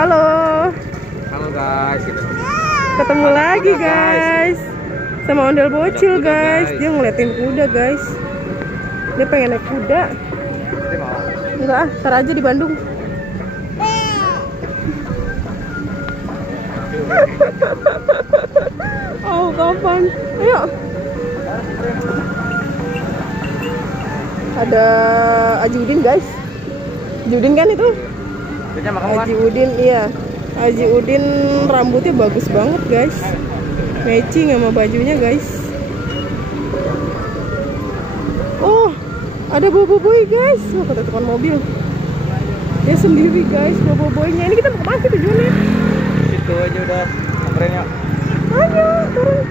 Halo. Halo guys. Ketemu lagi guys. Sama ondel bocil guys. Dia ngeliatin kuda guys. Dia pengen naik kuda. Enggak, ntar aja di Bandung. Oh, kapan? Ayo. Ada Haji Udin guys. Haji Udin kan itu? Haji Udin, iya. Haji Udin rambutnya bagus banget guys. Matching sama bajunya guys. Oh, ada boboiboy guys. Wah, kata tukang mobil. Dia sendiri guys, boboiboynya. Ini kita mau kemana sih tujuannya? Situ aja udah samperin. Ayo, turun.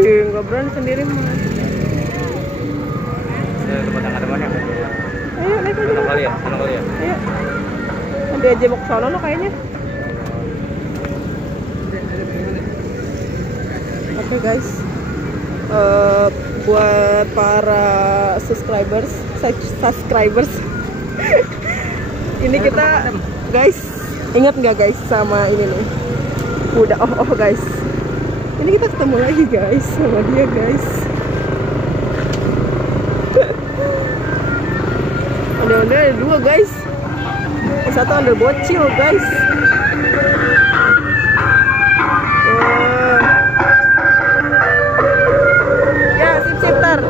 Ih, nggak berani sendiri mas. Tempat yang ada banyak. Ayo naik aja. Sana kali ya, sana kali ya. Ayo. Nanti aja mau ke sana lo kayaknya. Oke guys. Buat para subscribers. Ini kita guys, ingat nggak guys sama ini nih? Udah oh guys. Ini kita ketemu lagi guys sama dia guys. Ondel-ondel ada dua guys. Yang satu ondel bocil guys. Ya sip tar.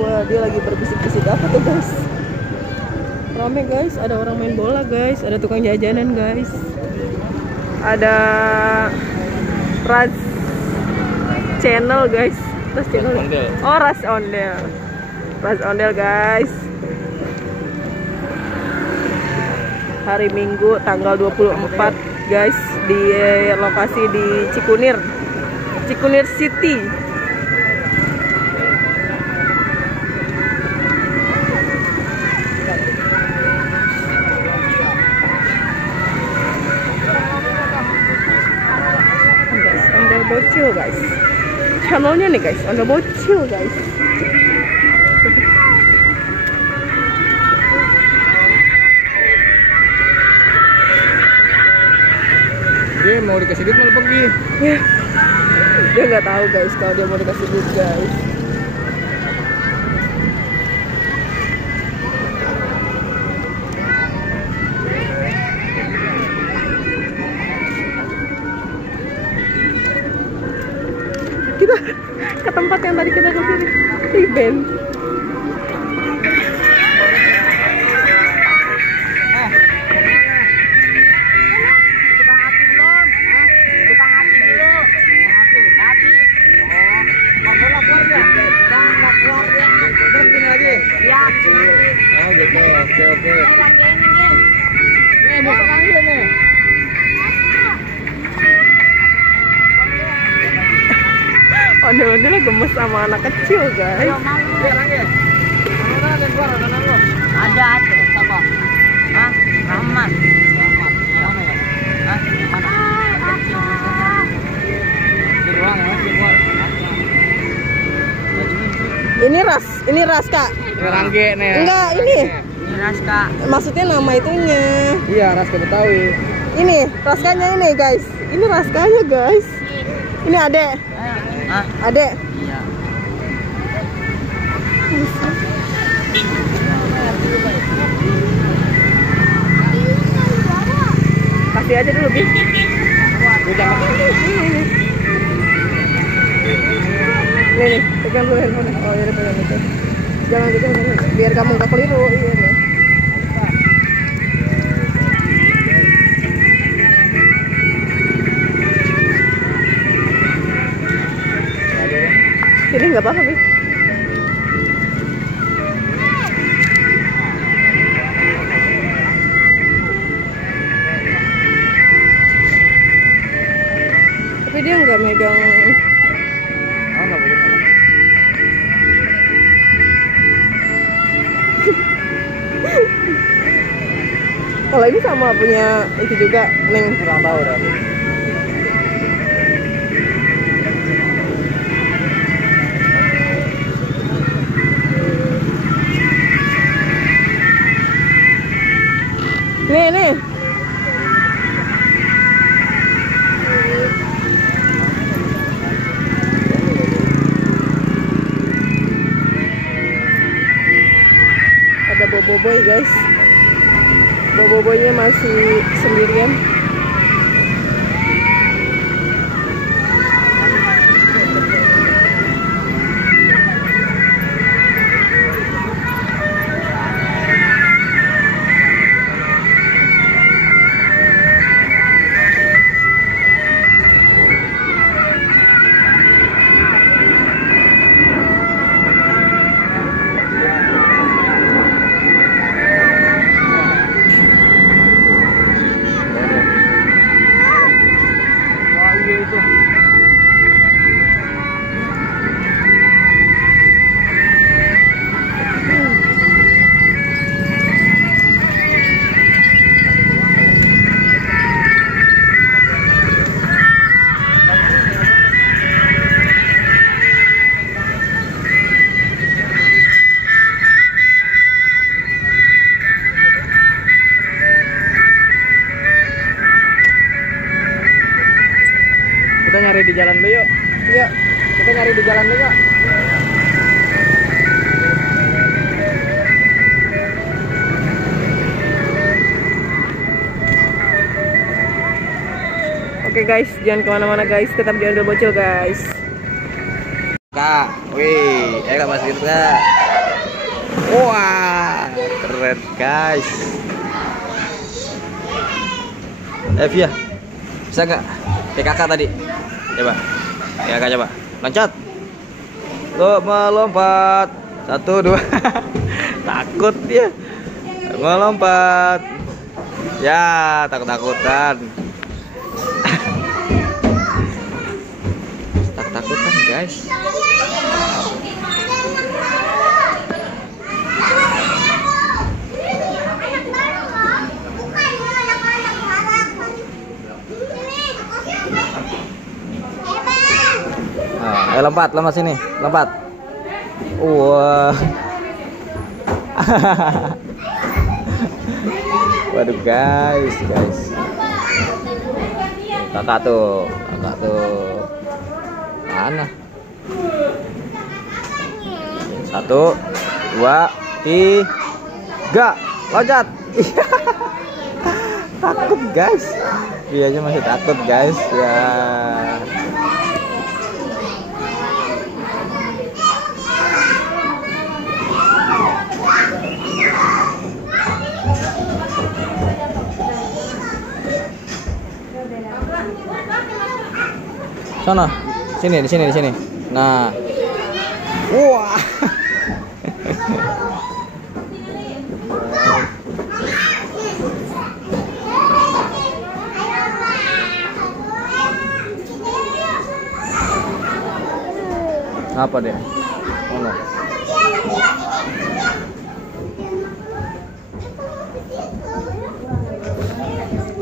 Wah, dia lagi berbisik-bisik apa tuh guys? Rame guys, ada orang main bola guys, ada tukang jajanan guys, ada Ras Channel guys, Ras Channel. Oh, Ras Ondel guys. Hari Minggu tanggal 24 guys, di lokasi di Cikunir City. Bocil guys, channelnya nih guys, Ondel Bocil guys. Dia mau dikasih duit malah pergi. Dia nggak tahu guys kalau dia mau dikasih duit guys. Kita ke tempat yang tadi kita kesini, Riben. Oke. Nih, mau panggil nih. Ondel-ondel gemes sama anak kecil guys. Ada siapa? Hah? Rahmat. Ini ras kak. Ini Rangge nih. Enggak, ini. Ini Raska. Maksudnya nama itunya. Iya, Raska Betawi. Ini raskanya ini guys. Ini raskanya guys. Ini adek. Hah? Adek. Iya. Kasih aja dulu bis. Nih, pegang dulu handphone. Oh iya, pegang itu. Jangan gitu, biar kamu nggak keliru. Iya nih. Ini nggak apa-apa bis. Tapi dia nggak megang. ini sama punya itu juga, Neng. Kurang tahu dah. Nih. Ada boboiboy guys. Boboiboynya masih sendirian. Kita nyari di jalan dulu yuk. Yuk. Kita nyari di jalan dulu yuk. Oke guys, jangan kemana-mana guys, tetap di Ondel Bocil guys. Kak, wih, Kak masih gitu Kak. Wah, keren guys. Via, bisa nggak? Kayak kakak tadi. Coba, kayak kakak coba. Loncat. Lo melompat. 1, 2. Takut dia. Melompat. Ya, takut-takutan. Takut-takutan guys. Ayo lompat sini, lompat. Wah. Waduh guys. Kakak tuh. Mana? 1, 2, 3. Loncat. Takut guys. Dia aja masih takut guys. Ya. Sana, di sini. Nah, wah. Apa deh? Oh, no.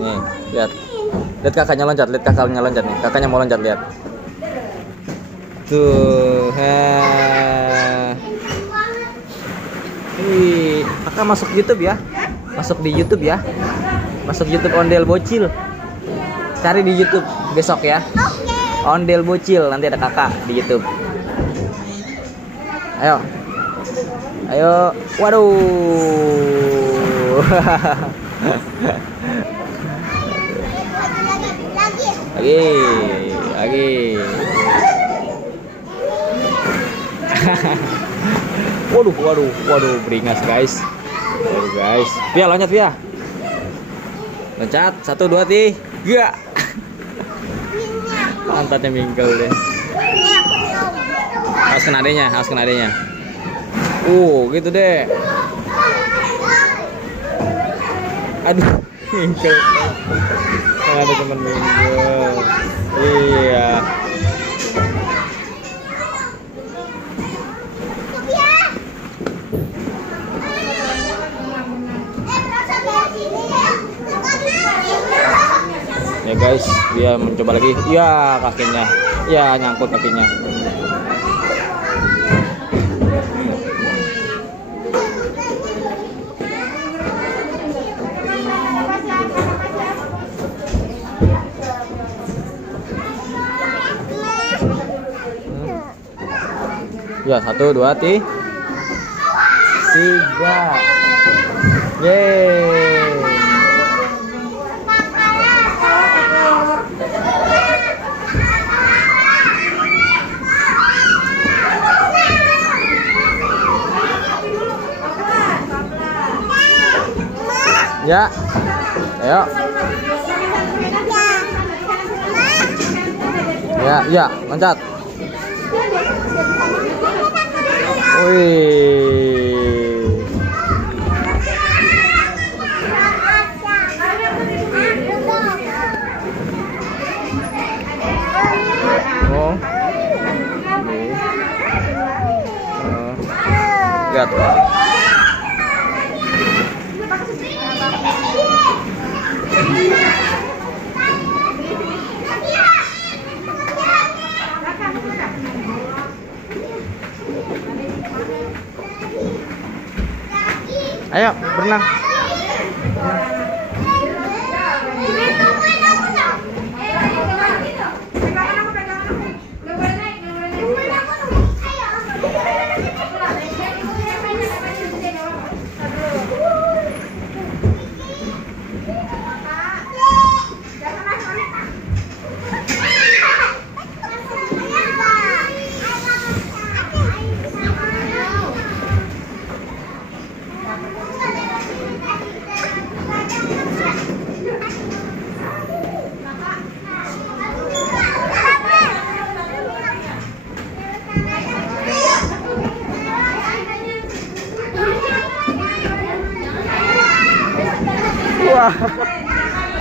Nih, lihat kakaknya loncat, nih. Kakaknya mau loncat, lihat. Tuh, Wih, kakak masuk YouTube ya. Masuk di YouTube ya. Masuk YouTube Ondel Bocil. Cari di YouTube besok ya. Ondel Bocil, nanti ada kakak di YouTube. Ayo. Waduh. Lagi. Waduh, beringas guys. Via loncat Via. Loncat, 1, 2, 3. Pantatnya mingkel deh. Harus kena adanya. Gitu deh. Aduh, mingkel. Ada teman mingkel. Iya. Dia mencoba lagi. Ya, kakinya. Ya, nyangkut kakinya. Ya, 1, 2, 3. Yeay. Ya. Ayo. Ya, loncat. Wih. Oh. Lihat. Ayo, berenang.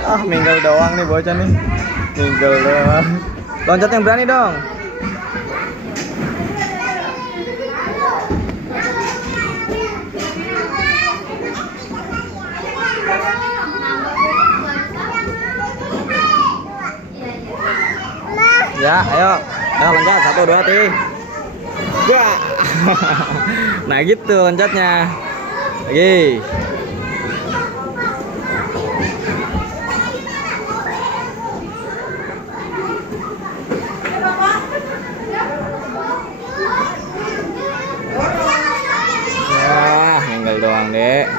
Wah, minggal doang nih bocah nih, minggal doang. Loncat yang berani dong. Ya, ayo loncat 1, 2, 3. Wah, nah gitu loncatnya. Lagi. Doang, Dek.